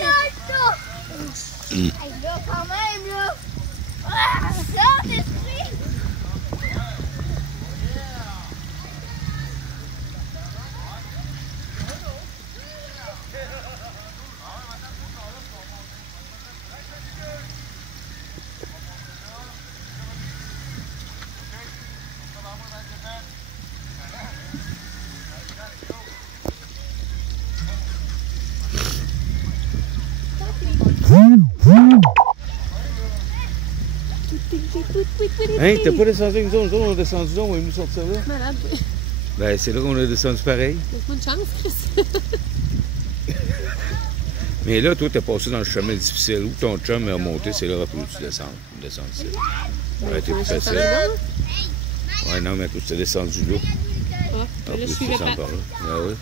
Hey, là, quand même, là! Ah, sors d'esprit! Hein, t'as pas descendu avec nous autres? Nous autres, on a descendu là, on est venu sortir là. Malade, oui. Ben, c'est là qu'on a descendu pareil. T'as pas de chance, Chris. Mais là, toi, t'es passé dans le chemin difficile. Où ton chum est remonté, c'est là où tu descends. Descends ici. Ouais, t'es plus facile. Ouais, non, mais à cause tu t'es descendu là. Ah, là, je plus, suis tu le descends pas. par là. Ah oui.